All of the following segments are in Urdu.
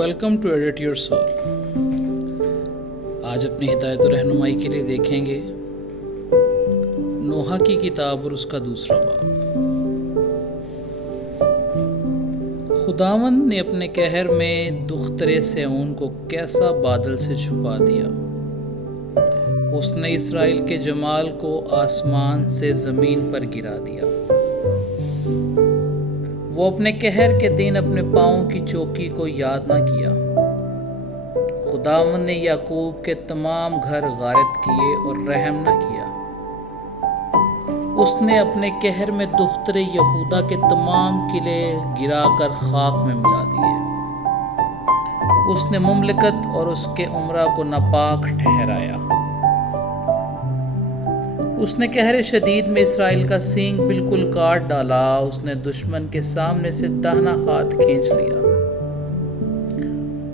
Welcome to edit your soul. آج اپنی ہدایت و رہنمائی کے لیے دیکھیں گے نوح کی کتاب اور اس کا دوسرا باب۔ خداوند نے اپنے قہر میں دختر سیون کو کیسا بادل سے چھپا دیا۔ اس نے اسرائیل کے جمال کو آسمان سے زمین پر گرا دیا۔ وہ اپنے قہر کے دن اپنے پاؤں کی چوکی کو یاد نہ کیا۔ خداوند نے یعقوب کے تمام گھر غارت کیے اور رحم نہ کیا۔ اس نے اپنے قہر میں دختر یہودا کے تمام قلعے گرا کر خاک میں ملا دیے۔ اس نے مملکت اور اس کے امراء کو ناپاک ٹھہرایا۔ اس نے قہر شدید میں اسرائیل کا سینگ بالکل کاٹ ڈالا۔ اس نے دشمن کے سامنے سے داہنا ہاتھ کھینچ لیا،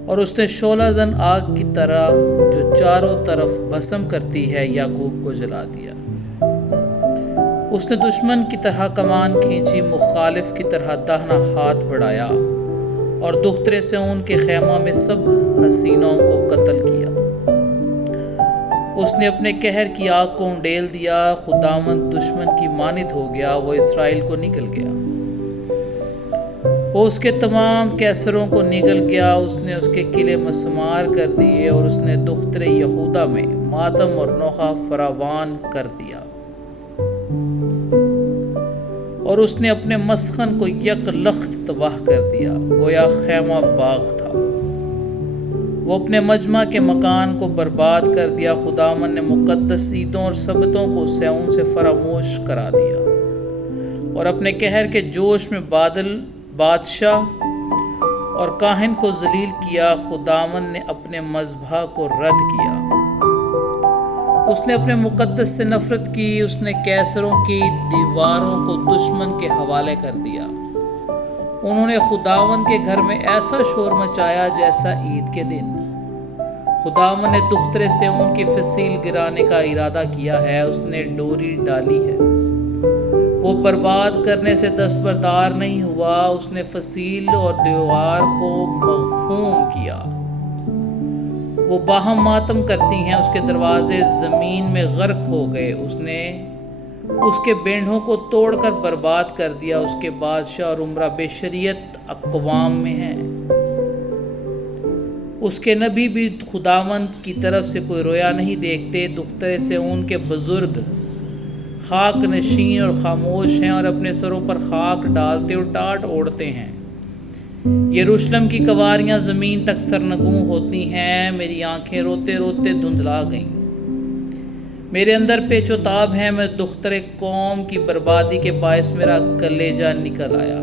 اور اس نے شعلہ زن آگ کی طرح جو چاروں طرف بھسم کرتی ہے یعقوب کو جلا دیا۔ اس نے دشمن کی طرح کمان کھینچی، مخالف کی طرح داہنا ہاتھ بڑھایا، اور دختر سیون کے خیمہ میں سب حسینوں کو قتل کیا۔ اس نے اپنے قہر کی آگ کو انڈیل دیا۔ خداوند دشمن کی مانند ہو گیا، وہ اسرائیل کو نگل گیا۔ وہ اس کے تمام کیسروں کو نگل گیا۔ اس نے اس کے قلعے مسمار کر دیے، اور اس نے دختر یہودا میں ماتم اور نوحہ فراوان کر دیا۔ اور اس نے اپنے مسکن کو یک لخت تباہ کر دیا، گویا خیمہ باغ تھا۔ وہ اپنے مجمع کے مکان کو برباد کر دیا۔ خداوند نے مقدس عیدوں اور سبتوں کو سیون سے فراموش کرا دیا، اور اپنے قہر کے جوش میں بادشاہ اور کاہن کو ذلیل کیا۔ خداوند نے اپنے مذبح کو رد کیا۔ اس نے اپنے مقدس سے نفرت کی۔ اس نے کیسروں کی دیواروں کو دشمن کے حوالے کر دیا۔ انہوں نے خداوند کے گھر میں ایسا شور مچایا جیسا عید کے دن۔ خداوند نے دختر سیون کی فصیل گرانے کا ارادہ کیا ہے۔ اس نے ڈوری ڈالی ہے، وہ برباد کرنے سے دستبردار نہیں ہوا۔ اس نے فصیل اور دیوار کو مغفوم کیا۔ وہ باہم ماتم کرتی ہیں، اس کے دروازے زمین میں غرق ہو گئے۔ اس نے اس کے بینڈوں کو توڑ کر برباد کر دیا۔ اس کے بادشاہ اور امراء بے شریعت اقوام میں ہیں۔ اس کے نبی بھی خداوند کی طرف سے کوئی رویا نہیں دیکھتے۔ دختر سیون کے بزرگ خاک نشین اور خاموش ہیں، اور اپنے سروں پر خاک ڈالتے اور ٹاٹ اوڑھتے ہیں۔ یروشلم کی کنواریاں زمین تک سرنگوں ہوتی ہیں۔ میری آنکھیں روتے روتے دھندلا گئیں، میرے اندر پیچ و تاب ہے۔ میں دختر قوم کی بربادی کے باعث میرا کلیجہ نکل آیا،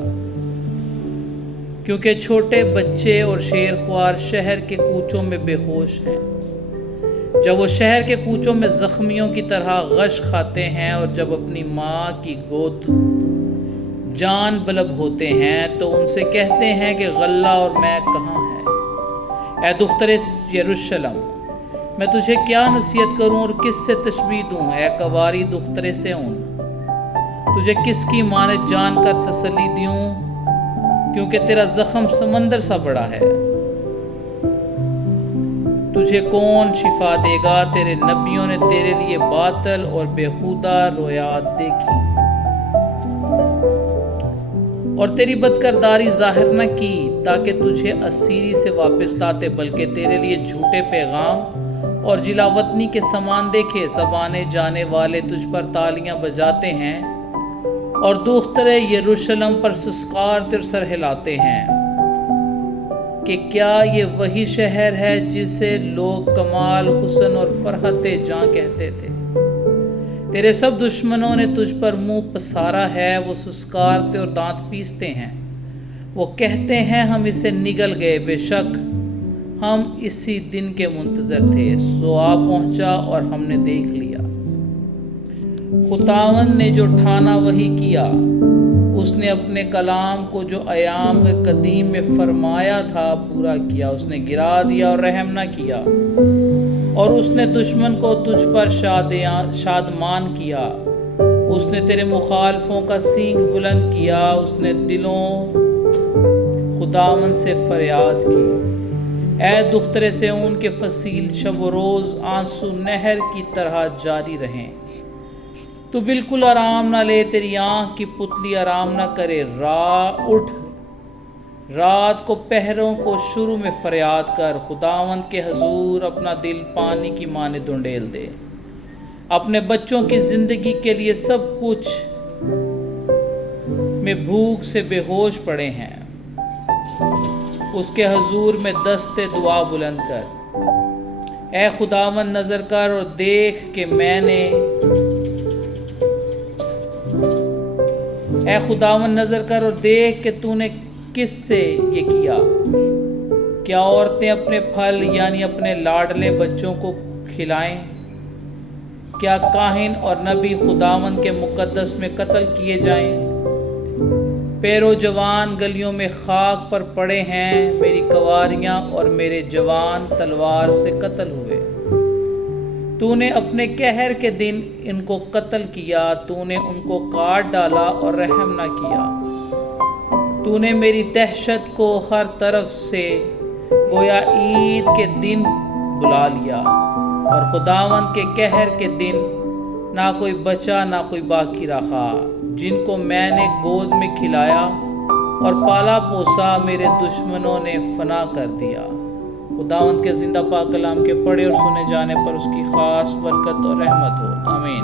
کیونکہ چھوٹے بچے اور شیر خوار شہر کے کوچوں میں بے ہوش ہیں۔ جب وہ شہر کے کوچوں میں زخمیوں کی طرح غش کھاتے ہیں، اور جب اپنی ماں کی گود جان بلب ہوتے ہیں، تو ان سے کہتے ہیں کہ غلہ اور میں کہاں ہے؟ اے دختر یروشلم، میں تجھے کیا نصیحت کروں اور کس سے تشبیہ دوں؟ اے کواری دختر سیون، تجھے کس کی مانند جان کر تسلی دوں؟ کیونکہ تیرا زخم سمندر سا بڑا ہے۔ تجھے کون شفا دے گا؟ تیرے نبیوں نے تیرے لیے باطل اور بیہودہ رویات دیکھی، اور تیری بدکرداری ظاہر نہ کی تاکہ تجھے اسیری سے واپس لاتے، بلکہ تیرے لیے جھوٹے پیغام اور جلا وطنی کے سامان دیکھے۔ سب آنے جانے والے تجھ پر تالیاں بجاتے ہیں، اور دختر یروشلم پر سسکار تر سر ہلاتے ہیں کہ کیا یہ وہی شہر ہے جسے لوگ کمال حسن اور فرحت جاں کہتے تھے؟ تیرے سب دشمنوں نے تجھ پر منہ پسارا ہے۔ وہ سسکارتے اور دانت پیستے ہیں، وہ کہتے ہیں ہم اسے نگل گئے۔ بے شک ہم اسی دن کے منتظر تھے، سو آ پہنچا اور ہم نے دیکھ لیا۔ خداوند نے جو ٹھانا وہی کیا۔ اس نے اپنے کلام کو جو ایام قدیم میں فرمایا تھا پورا کیا۔ اس نے گرا دیا اور رحم نہ کیا، اور اس نے دشمن کو تجھ پر شادمان کیا۔ اس نے تیرے مخالفوں کا سینگ بلند کیا۔ اس نے دلوں خداوند سے فریاد کی۔ اے دختر سے ان کے فصیل شب و روز آنسو نہر کی طرح جاری رہیں۔ تو بالکل آرام نہ لے، تیری آنکھ کی پتلی آرام نہ کرے، اٹھ رات کو پہروں کو شروع میں فریاد کر، خداوند کے حضور اپنا دل پانی کی مانند ڈھونڈیل دے۔ اپنے بچوں کی زندگی کے لیے سب کچھ میں بھوک سے بے ہوش پڑے ہیں، اس کے حضور میں دست دعا بلند کر۔ اے خداوند نظر کر اور دیکھ کہ تو نے کس سے یہ کیا؟ کیا عورتیں اپنے پھل یعنی اپنے لاڈلے بچوں کو کھلائیں؟ کیا کاہن اور نبی خداوند کے مقدس میں قتل کیے جائیں؟ پیرو جوان گلیوں میں خاک پر پڑے ہیں، میری کنواریاں اور میرے جوان تلوار سے قتل ہوئے۔ تو نے اپنے قہر کے دن ان کو قتل کیا، تو نے ان کو کاٹ ڈالا اور رحم نہ کیا۔ تو نے میری دہشت کو ہر طرف سے گویا عید کے دن بلا لیا، اور خداوند کے قہر کے دن نہ کوئی بچا نہ کوئی باقی رہا۔ جن کو میں نے گود میں کھلایا اور پالا پوسا، میرے دشمنوں نے فنا کر دیا۔ خداوند کے زندہ پاک کلام کے پڑھے اور سنے جانے پر اس کی خاص برکت اور رحمت ہو، آمین۔